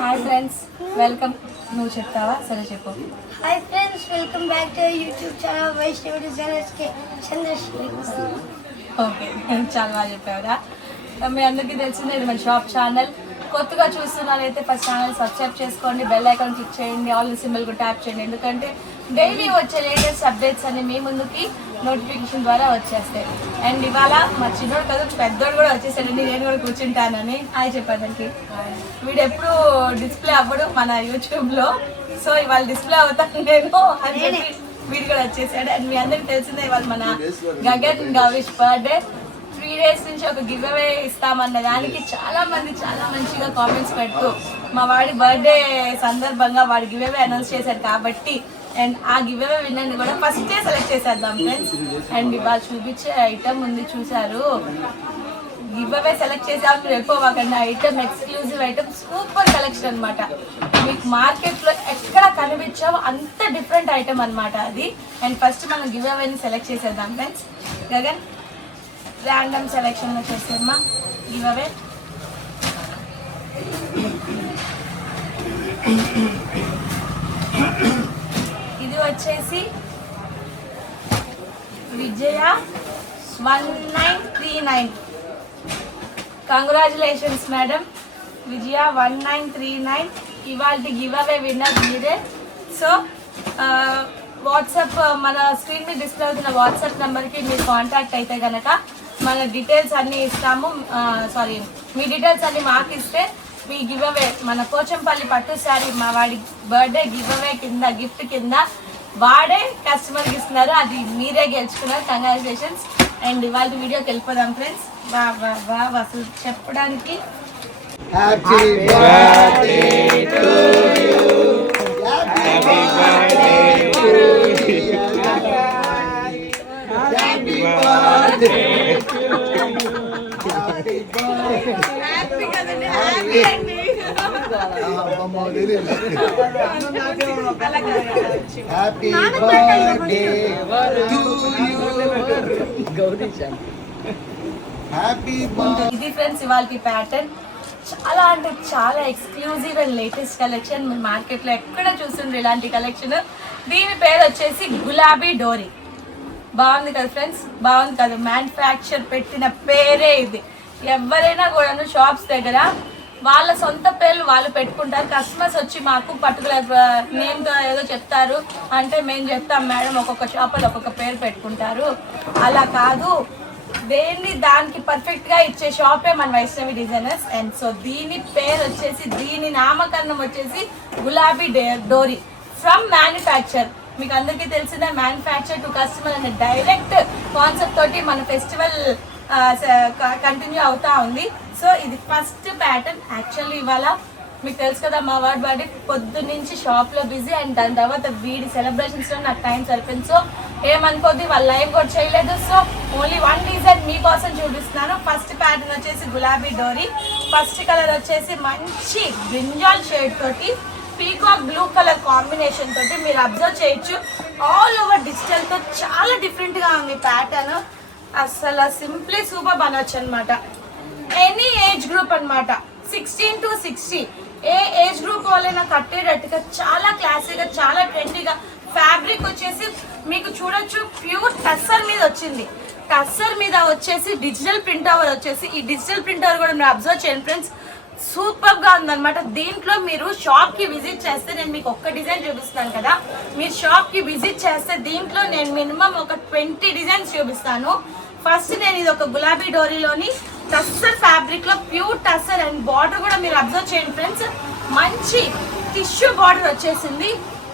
Hi friends, welcome. నువ్వు చెప్తావా? సరే చెప్పు. Hi friends, welcome back to YouTube channel Vaishnavi డిజైనర్స్కి చంద్రశ్రీ. ఓకే, చాలా బాగా చెప్పావురా. మీ అందరికీ తెలిసిందే, ఇది మన షాప్ ఛానల్. కొత్తగా చూస్తున్నారైతే ఫస్ట్ ఛానల్ సబ్స్క్రైబ్ చేసుకోండి, బెల్ ఐకాన్ క్లిక్ చేయండి, ఆల్ సింబల్ కూడా ట్యాప్ చేయండి. ఎందుకంటే డైలీ వచ్చే లేటెస్ట్ అప్డేట్స్ అన్ని మీ ముందుకి నోటిఫికేషన్ ద్వారా వచ్చేస్తాయి. అండ్ ఇవాళ మా చిన్నోడు కదా పెద్దోడు కూడా వచ్చేసాడండి, నేను కూడా కూర్చుంటానని హాయ్ చెప్పడానికి. వీడు ఎప్పుడు డిస్ప్లే అవ్వడు మన యూట్యూబ్లో, సో ఇవాళ డిస్ప్లే అవుతాను నేను అని చెప్పి వీడు కూడా వచ్చేసాడు. అండ్ మీ అందరికి తెలిసిందే, ఇవాళ మన గగన్ గౌరీష్ బర్త్డే. 3 days నుంచి ఒక గివ్ అవే ఇస్తామన్న దానికి చాలా మంది చాలా మంచిగా కామెంట్స్ పెడుతూ మా వాడి బర్త్డే సందర్భంగా వాడి గివ్ అవే అనౌన్స్ చేశారు కాబట్టి, అండ్ ఆ గివ్ అవే విన్నర్ని కూడా ఫస్ట్ డే సెలెక్ట్ చేసేద్దాం ఫ్రెండ్స్. అండ్ ఇవాళ చూపించే ఐటమ్ ఉంది చూసారు, గివ్ అవే సెలెక్ట్ చేసాం. వెళ్ళిపోవాకండి, item exclusive item, super collection అనమాట. మీకు మార్కెట్లో ఎక్కడ కనిపించావో అంత డిఫరెంట్ ఐటమ్ అనమాట అది. అండ్ ఫస్ట్ మనం గివ్ అవేని సెలెక్ట్ చేసేద్దాం ఫ్రెండ్స్. గగన్ ర్యాండమ్ సెలెక్షన్లో చేసేమ్మా గివ్ అవే. ఇది వచ్చేసి విజయ 1939. Congratulations madam, Vijaya 1939. ఇవాళ గివ్ అవే విన్నర్ మీరే. సో వాట్సాప్ మన స్క్రీన్ మీద డిస్ప్లే అవుతున్న వాట్సాప్ నెంబర్కి మీరు కాంటాక్ట్ అయితే కనుక మన డీటెయిల్స్ అన్నీ ఇస్తాము. మీ డీటెయిల్స్ అన్నీ మాకు ఇస్తే మీ గివ్ అవే మన పోచంపల్లి పట్టు శారీ మా వాడి బర్త్డే గివ్ అవే కింద గిఫ్ట్ కింద వాడే కస్టమర్కి ఇస్తున్నారు, అది మీరే గెలుచుకున్నారు. కంగ్రాచులేషన్స్. అండ్ ఇవాళ వీడియోకి వెళ్ళిపోదాం ఫ్రెండ్స్. వా అసలు చెప్పడానికి happy birthday to you, happy birthday to you, happy birthday to you, happy కదండి, హ్యాపీ అండి. Happy birthday to you, happy birthday. ఇది ఫ్రెండ్స్ ఇవాళ ప్యాటర్న్. చాలా అంటే చాలా ఎక్స్క్లూజివ్ అండ్ లేటెస్ట్ కలెక్షన్. మీరు మార్కెట్లో ఎక్కడ చూస్తుండ్రు ఇలాంటి కలెక్షన్. దీని పేరు వచ్చేసి గులాబీ డోరీ. బాగుంది కదా ఫ్రెండ్స్, బాగుంది కదా. మ్యానుఫ్యాక్చర్ పెట్టిన పేరే ఇది. ఎవరైనా కూడాను షాప్స్ దగ్గర వాళ్ళ సొంత పేర్లు వాళ్ళు పెట్టుకుంటారు. కస్టమర్స్ వచ్చి మాకు పర్టికులర్ నేమ్తో ఏదో చెప్తారు అంటే మేము చెప్తాం మేడం, ఒక్కొక్క షాపులో ఒక్కొక్క పేరు పెట్టుకుంటారు. అలా కాదు, దేన్ని దానికి పర్ఫెక్ట్గా ఇచ్చే షాపే మన వైష్ణవి డిజైనర్స్. అండ్ సో దీని పేరు వచ్చేసి, దీని నామకరణం వచ్చేసి గులాబీ డోరీ ఫ్రమ్ మ్యానుఫ్యాక్చర్. మీకు అందరికీ తెలిసిన మ్యానుఫ్యాక్చర్ టు కస్టమర్ అనే డైరెక్ట్ కాన్సెప్ట్ తోటి మన ఫెస్టివల్ కంటిన్యూ అవుతా ఉంది. సో ఇది ఫస్ట్ ప్యాటర్న్. యాక్చువల్లీ ఇవాళ మీకు తెలుసు కదా మా వాడి బర్త్డే, పొద్దు నుంచి షాప్లో బిజీ. అండ్ దాని తర్వాత వీడి సెలబ్రేషన్స్లో నాకు టైం సరిపోయింది. సో ఏమనుకోద్ది, వాళ్ళు లైవ్ కూడా చేయలేదు. సో ఓన్లీ 1 డిజైన్ మీకోసం చూపిస్తున్నాను. ఫస్ట్ ప్యాటర్న్ వచ్చేసి గులాబీ డోరీ. ఫస్ట్ కలర్ వచ్చేసి మంచి బ్రింజాల్ షేడ్ తోటి పీకాక్ బ్లూ కలర్ కాంబినేషన్ తోటి మీరు అబ్జర్వ్ చేయొచ్చు. ఆల్ ఓవర్ డిజిటల్తో చాలా డిఫరెంట్గా ఉంది ప్యాటర్న్. అసలు సింప్లీ సూపర్ అనొచ్చు అనమాట. ఎనీ ఏజ్ గ్రూప్ అనమాట, 16 to 60 ఏ ఏజ్ గ్రూప్ వాళ్ళైనా కట్టేటట్టుగా చాలా క్లాసీగా చాలా ట్రెండీగా. ఫ్యాబ్రిక్ వచ్చేసి మీకు చూడొచ్చు ప్యూర్ టస్సర్ మీద వచ్చింది. టస్సర్ మీద వచ్చేసి డిజిటల్ ప్రింట్ ఓవర్ వచ్చేసి, ఈ డిజిటల్ ప్రింట్ ఓవర్ కూడా మీరు అబ్జర్వ్ చేయండి ఫ్రెండ్స్, సూపర్గా ఉందన్నమాట. దీంట్లో మీరు షాప్కి విజిట్ చేస్తే, నేను మీకు ఒక్క డిజైన్ చూపిస్తాను కదా, మీరు షాప్కి విజిట్ చేస్తే దీంట్లో నేను మినిమం ఒక 20 డిజైన్స్ చూపిస్తాను. ఫస్ట్ నేను ఇది ఒక గులాబీ డోరీలోని టస్సర్ ఫ్యాబ్రిక్లో ప్యూర్ టస్సర్. అండ్ బార్డర్ కూడా మీరు అబ్జర్వ్ చేయండి ఫ్రెండ్స్, మంచి టిష్యూ బార్డర్ వచ్చేసింది.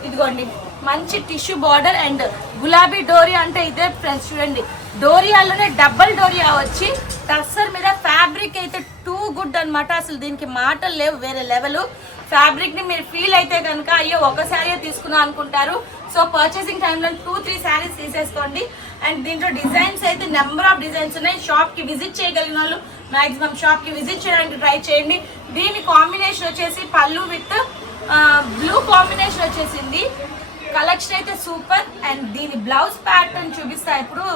ఇదిగోండి మంచి టిష్యూ బార్డర్. అండ్ గులాబీ డోరీ అంటే ఇదే ఫ్రెండ్స్, చూడండి డోరియాలోనే డబల్ డోరియా వచ్చి టస్సర్ మీద ఫ్యాబ్రిక్ అయితే టూ గుడ్ అనమాట. అసలు దీనికి మాటలు లేవు, వేరే లెవెల్. ఫ్యాబ్రిక్ని మీరు ఫీల్ అయితే కనుక అయ్యో ఒక శారీ తీసుకున్నా అనుకుంటారు. సో పర్చేసింగ్ టైంలో 2-3 శారీస్ తీసేసుకోండి. అండ్ దీంట్లో డిజైన్స్ అయితే నెంబర్ ఆఫ్ డిజైన్స్ ఉన్నాయి. షాప్కి విజిట్ చేయగలిగిన వాళ్ళు మ్యాక్సిమం షాప్కి విజిట్ చేయడానికి ట్రై చేయండి. దీని కాంబినేషన్ వచ్చేసి పళ్ళు విత్ బ్లూ కాంబినేషన్ వచ్చేసింది. కలెక్షన్ అయితే సూపర్. అండ్ దీని బ్లౌజ్ ప్యాటర్న్ చూపిస్తా ఇప్పుడు.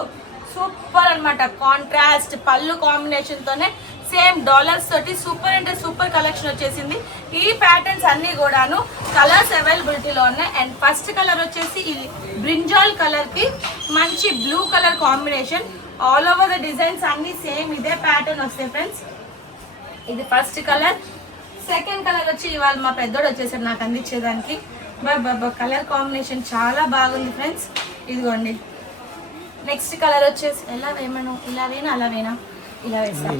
సూపర్ అనమాట, కాంట్రాస్ట్ పళ్ళు కాంబినేషన్తోనే సేమ్ డాలర్స్ తోటి సూపర్ అంటే సూపర్ కలెక్షన్ వచ్చేసింది. ఈ ప్యాటర్న్స్ అన్ని కూడాను కలర్స్ అవైలబిలిటీలో ఉన్నాయి. అండ్ ఫస్ట్ కలర్ వచ్చేసి ఈ బ్రింజాల్ కలర్ కి మంచి blue colour combination. All over the designs అన్ని సేమ్ ఇదే ప్యాటర్న్ వస్తాయి ఫ్రెండ్స్. ఇది ఫస్ట్ కలర్. సెకండ్ కలర్ వచ్చి ఇవాళ మా పెద్దోడు వచ్చేసాడు నాకు అందించేదానికి. బాబా కలర్ కాంబినేషన్ చాలా బాగుంది ఫ్రెండ్స్. ఇదిగోండి నెక్స్ట్ కలర్ వచ్చేసి ఎలా వేయమను, ఇలా వేనా అలా వేనా, ఇలా వేస్తా,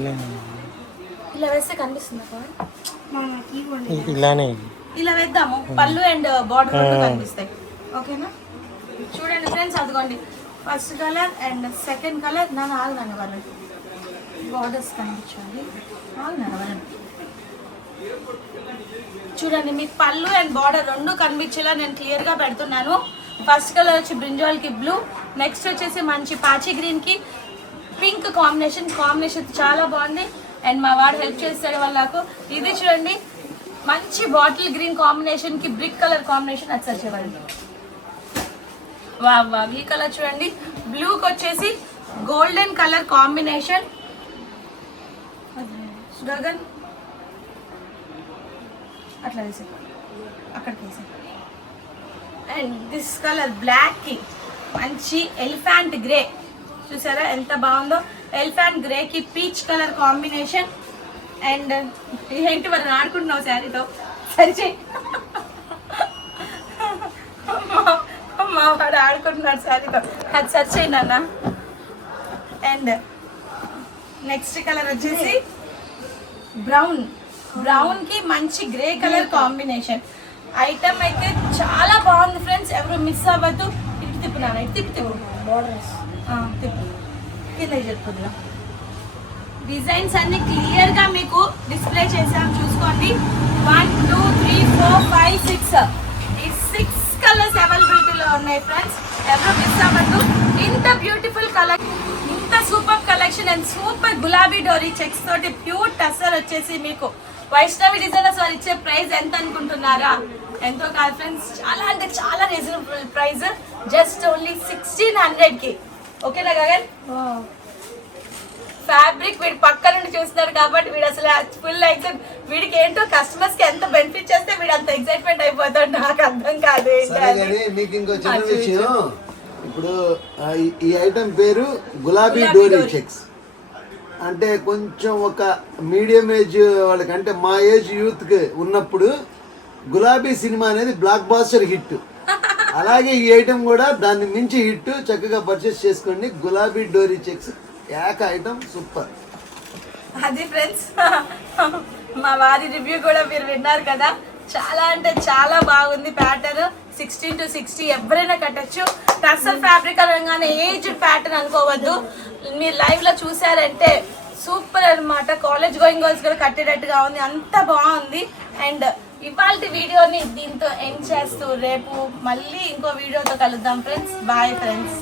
ఇలా వేస్తే కనిపిస్తుందా? ఇలానే ఇలా వేద్దాము. పళ్ళు అండ్ బార్డర్ రెండు కనిపిస్తాయి. ఓకేనా? చూడండి ఫ్రెండ్స్, అదిగోండి first colour and second colour. నన్ను ఆగునన్న వాళ్ళు బార్డర్స్ కనిపించాలి. ఆగునన్న వాళ్ళని చూడండి, మీకు పళ్ళు అండ్ బార్డర్ రెండు కనిపించేలా నేను క్లియర్గా పెడుతున్నాను. ఫస్ట్ కలర్ వచ్చి బ్రింజాల్కి బ్లూ, నెక్స్ట్ వచ్చేసి మంచి పాచి గ్రీన్కి పింక్ కాంబినేషన్ చాలా బాగుంది. అండ్ మా వాడు హెల్ప్ చేస్తాడు వాళ్ళు నాకు. ఇది చూడండి మంచి బాటిల్ గ్రీన్ కాంబినేషన్కి బ్రిక్ కలర్ కాంబినేషన్ అది వచ్చేవాళ్ళు. వా ఈ కలర్ చూడండి, బ్లూకి వచ్చేసి గోల్డెన్ కలర్ కాంబినేషన్. గగన్ అట్లా వేసే అక్కడికి వేసే. అండ్ దిస్ కలర్ బ్లాక్కి మంచి ఎలిఫెంట్ గ్రే, చూసారా ఎంత బాగుందో. ఎలిఫెంట్ గ్రేకి పీచ్ కలర్ కాంబినేషన్. అండ్ ఏంటి మరి ఆడుకుంటున్నావు శారీతో? సరిచేయి, మా వాడు ఆడుకుంటున్నాడు శారీతో, అది సరిచేయి నాన్న. అండ్ నెక్స్ట్ కలర్ వచ్చేసి బ్రౌన్ కి మంచి గ్రే కలర్ కాంబినేషన్. ఐటమ్ అయితే చాలా బాగుంది ఫ్రెండ్స్, ఎవరు మిస్ అవ్వద్దు. ఇటు తిప్పున్నాను, ఇటు తిప్పు బోర్డర్స్ తిప్పు కింద చెప్పుకుందా. డిజైన్స్ అన్ని క్లియర్ గా మీకు డిస్ప్లే చేసాం చూసుకోండి. 1 2 3 4 5 6 ఈ 6 కలర్స్ అవైలబిలిటీలో ఉన్నాయి ఫ్రెండ్స్, ఎవరు మిస్ అవ్వద్దు. ఇంత బ్యూటిఫుల్ కలర్, ఇంత సూపర్ కలెక్షన్ అండ్ సూపర్ గులాబీ డోరీ చెక్స్ తోటి ప్యూర్ టసర్ వచ్చేసి మీకు వైష్ణవి డిజైనర్స్ వారు ఇచ్చే ప్రైస్ ఎంత అనుకుంటున్నారా? ఎంతో కాదు ఫ్రెండ్స్, చాలా అంటే చాలా రీజనబుల్ ప్రైస్, జస్ట్ ఓన్లీ 1600కి. ఓకేనా గగన్? ఫ్యాబ్రిక్ వీడి పక్క నుండి చూస్తున్నాడు కాబట్టి వీడు అసలు ఫుల్ ఎక్సైట్. వీడికి ఏంటో కస్టమర్స్ కి ఎంత బెనిఫిట్ చేస్తే వీడు అంత ఎక్సైట్మెంట్ అయిపోతాడు, నాకు అర్థం కాదు. మీకు ఇంకో చిన్న విషయం, ఇప్పుడు ఈ ఐటమ్ పేరు గులాబీ డోరీ చెక్స్. అంటే కొంచెం ఒక మీడియం ఏజ్ వాళ్ళకి, అంటే మా ఏజ్ యూత్కి ఉన్నప్పుడు గులాబీ సినిమా అనేది బ్లాక్ బాస్టర్ హిట్. అలాగే ఈ ఐటమ్ కూడా దాన్ని మించి హిట్. చక్కగా పర్చేస్ చేసుకోండి. గులాబీ డోరీ చెక్స్ ఏక ఐటమ్ సూపర్. అది ఫ్రెండ్స్, మా వారి రివ్యూ కూడా మీరు విన్నారు కదా, చాలా అంటే చాలా బాగుంది. ప్యాటర్న్ 16 to 60 ఎవరైనా కట్టచ్చు. టస్సర్ ఫ్యాబ్రిక్ అనగానే ఏజ్డ్ ప్యాటర్న్ అనుకోవద్దు. మీరు లైవ్ లో చూసారంటే సూపర్ అన్నమాట. కాలేజ్ గోయింగ్ గర్ల్స్ కూడా కట్టేటట్టుగా ఉంది, అంత బాగుంది. అండ్ ఇవాళ వీడియోని దీంతో ఎండ్ చేస్తూ రేపు మళ్ళీ ఇంకో వీడియోతో కలుద్దాం ఫ్రెండ్స్. Bye friends.